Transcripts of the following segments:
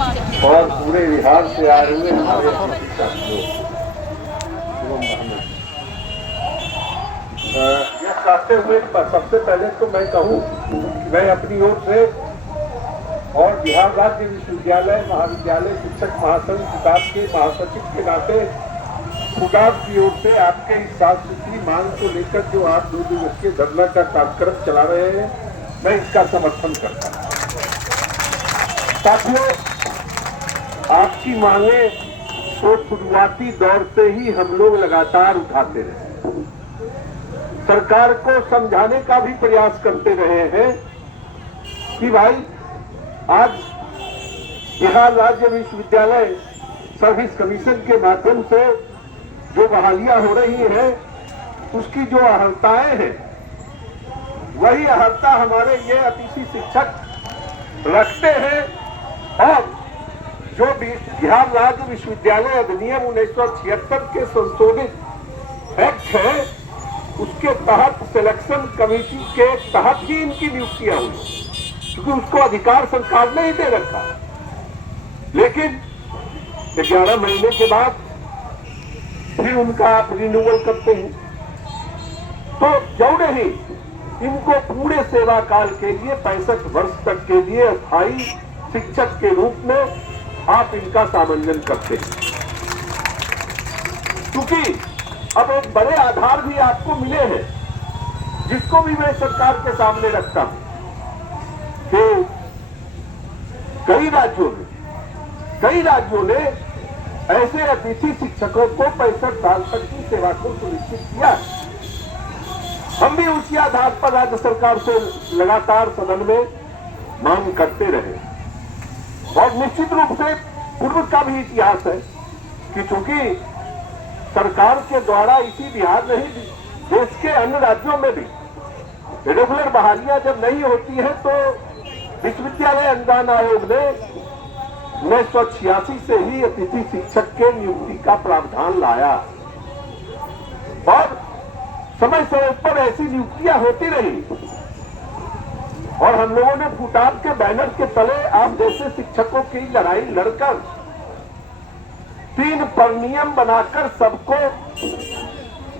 और पूरे बिहार से आए हुए हमारे साथियों, यह कहते हुए सबसे पहले तो मैं कहूँ कि मैं अपनी ओर से और बिहार राज्य विश्वविद्यालय महाविद्यालय शिक्षक महासंघ फुटाब के महासचिव के नाते फुटाब की ओर से आपके इस साफ सुथरी मांग को लेकर जो आप 2 दिवसीय धरना का कार्यक्रम चला रहे हैं, मैं इसका समर्थन करता हूँ। साथियों, आपकी मांगे तो शुरुआती दौर से ही हम लोग लगातार उठाते रहे, सरकार को समझाने का भी प्रयास करते रहे हैं कि भाई आज बिहार राज्य विश्वविद्यालय सर्विस कमीशन के माध्यम से जो बहालियां हो रही हैं, उसकी जो अर्हताएं हैं, वही अर्हता हमारे ये अतिथि शिक्षक रखते हैं। और जो बिहार राज्य विश्वविद्यालय अधिनियम 1976 के संशोधित एक्ट है, उसके तहत सिलेक्शन कमेटी के तहत ही इनकी नियुक्तियां हुई, क्योंकि उसको अधिकार सरकार ने ही दे रखा। लेकिन 11 महीने के बाद फिर उनका आप रिन्यूअल करते हैं, तो क्यों नहीं इनको पूरे सेवा काल के लिए 65 वर्ष तक के लिए अस्थायी शिक्षक के रूप में आप इनका सामंजन करते हैं। क्योंकि अब एक बड़े आधार भी आपको मिले हैं, जिसको भी मैं सरकार के सामने रखता हूं कि कई राज्यों ने ऐसे अतिथि शिक्षकों को 65 साल तक की सेवा को सुनिश्चित किया। हम भी उसी आधार पर राज्य सरकार से लगातार सदन में मांग करते रहे। और निश्चित रूप से पूर्व का भी इतिहास है कि चूंकि सरकार के द्वारा इसी बिहार नहीं, देश के अन्य राज्यों में भी रेगुलर बहालियां जब नहीं होती है, तो विश्वविद्यालय अनुदान आयोग ने 1986 से ही अतिथि शिक्षक के नियुक्ति का प्रावधान लाया और समय समय पर ऐसी नियुक्तियां होती रही। और हम लोगों ने फुटाब के बैनर के तले आप जैसे शिक्षकों की लड़ाई लड़कर 3 परिनियम बनाकर सबको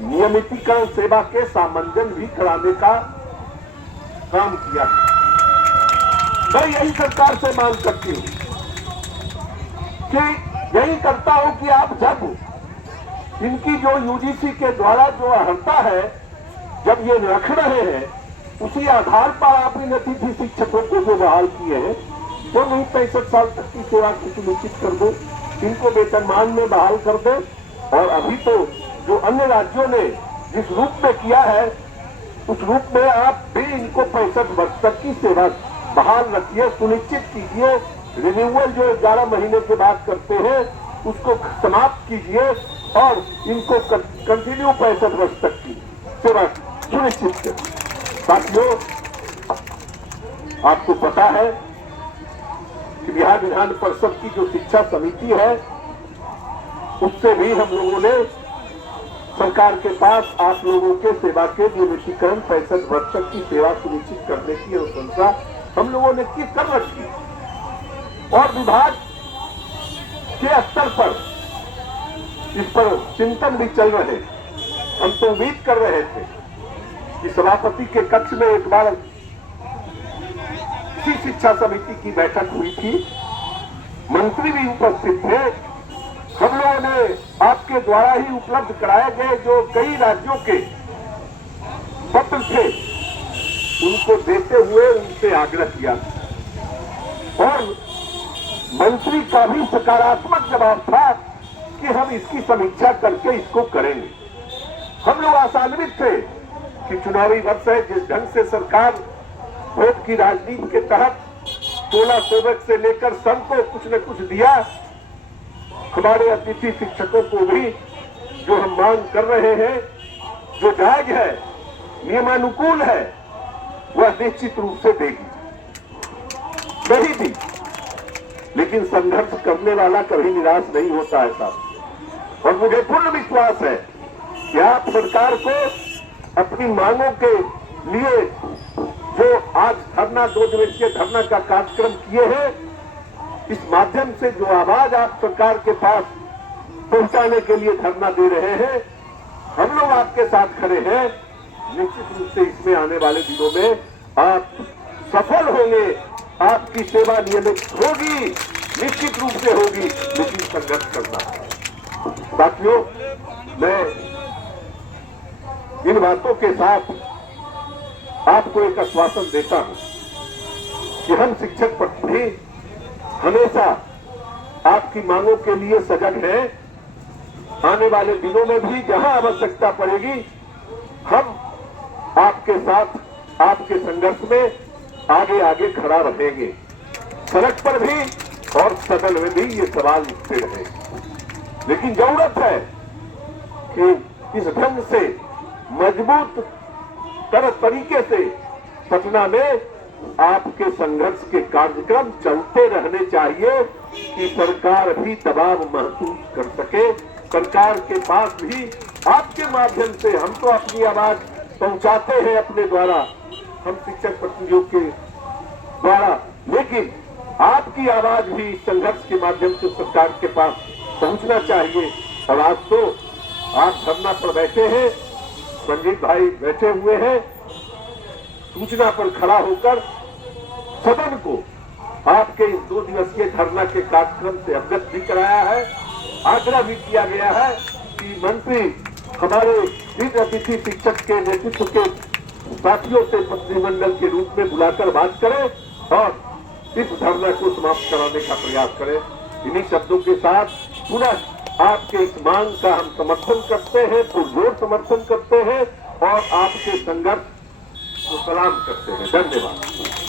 नियमितीकरण सेवा के सामंजन भी कराने का काम किया। मैं यही सरकार से मांग करती हूं कि यही करता हूं कि आप जब इनकी जो यूजीसी के द्वारा जो अर्हता है, जब ये रख रहे हैं, उसी आधार पर आप इन अतिथि शिक्षकों को जो बहाल किए हैं, जो नहीं 65 साल तक की सेवा को सुनिश्चित कर दो, इनको वेतनमान में बहाल कर दे। और अभी तो जो अन्य राज्यों ने जिस रूप में किया है, उस रूप में आप भी इनको 65 वर्ष तक की सेवा बहाल रखिए, सुनिश्चित कीजिए। रिन्यूअल जो 11 महीने के बाद करते हैं, उसको समाप्त कीजिए और इनको कंटिन्यू 65 वर्ष तक की सेवा सुनिश्चित करिए। साथियों, आपको पता है कि बिहार विधान परिषद की जो शिक्षा समिति है, उससे भी हम लोगों ने सरकार के पास आप लोगों के सेवा के नियमितीकरण 65 वर्ष तक की सेवा सुनिश्चित करने की अनुशंसा हम लोगों ने की कर रखी। और विभाग के स्तर पर इस पर चिंतन भी चल रहे। हम तो उम्मीद कर रहे थे कि सभापति के कक्ष में एक बार इसी शिक्षा समिति की बैठक हुई थी, मंत्री भी उपस्थित थे। हम लोगों ने आपके द्वारा ही उपलब्ध कराए गए जो कई राज्यों के पत्र थे, उनको देते हुए उनसे आग्रह किया और मंत्री का भी सकारात्मक जवाब था कि हम इसकी समीक्षा करके इसको करेंगे। हम लोग आशान्वित थे कि चुनावी वर्ष है, जिस ढंग से सरकार वोट की राजनीति के तहत 16 सेवक से लेकर सन को कुछ न कुछ दिया, हमारे अतिथि शिक्षकों को भी जो हम मांग कर रहे हैं, जो जायज है, नियमानुकूल है, वह निश्चित रूप से देगी, नहीं दी। लेकिन संघर्ष करने वाला कभी निराश नहीं होता है साहब। और मुझे पूर्ण विश्वास है कि आप सरकार को अपनी मांगों के लिए जो आज धरना 2 दिवसीय धरना का कार्यक्रम किए हैं, इस माध्यम से जो आवाज आप सरकार के पास पहुंचाने के लिए धरना दे रहे हैं, हम लोग आपके साथ खड़े हैं। निश्चित रूप से इसमें आने वाले दिनों में आप सफल होंगे, आपकी सेवा नियमित होगी, निश्चित रूप से होगी, लेकिन संघर्ष करना है। साथियों, मैं इन बातों के साथ आपको एक आश्वासन देता हूं कि हम शिक्षक पक्ष भी हमेशा आपकी मांगों के लिए सजग हैं। आने वाले दिनों में भी जहां आवश्यकता पड़ेगी, हम आपके साथ आपके संघर्ष में आगे आगे खड़ा रहेंगे। सड़क पर भी और सदन में भी ये सवाल उठते रहे, लेकिन जरूरत है कि इस ढंग से मजबूत तरीके से पटना में आपके संघर्ष के कार्यक्रम चलते रहने चाहिए कि सरकार भी दबाव महसूस कर सके। सरकार के पास भी आपके माध्यम से हम तो अपनी आवाज पहुंचाते हैं अपने द्वारा, हम शिक्षक प्रतिनिधियों के द्वारा, लेकिन आपकी आवाज भी संघर्ष के माध्यम से सरकार के पास पहुंचना चाहिए। और आज तो आप धरना पर बैठे हैं, संजीत भाई बैठे हुए हैं, सूचना पर खड़ा होकर सदन को आपके इस 2 दिवसीय धरना के कार्यक्रम से अवगत भी कराया है। आग्रह भी किया गया है कि मंत्री हमारे इस अतिथि शिक्षक के नेतृत्व के साथियों से प्रतिनिधिमंडल के रूप में बुलाकर बात करें और इस धरना को समाप्त कराने का प्रयास करें। इन्हीं शब्दों के साथ पुनः आपके इस मांग का हम समर्थन करते हैं, पुरजोर समर्थन करते हैं और आपके संघर्ष को सलाम करते हैं। धन्यवाद।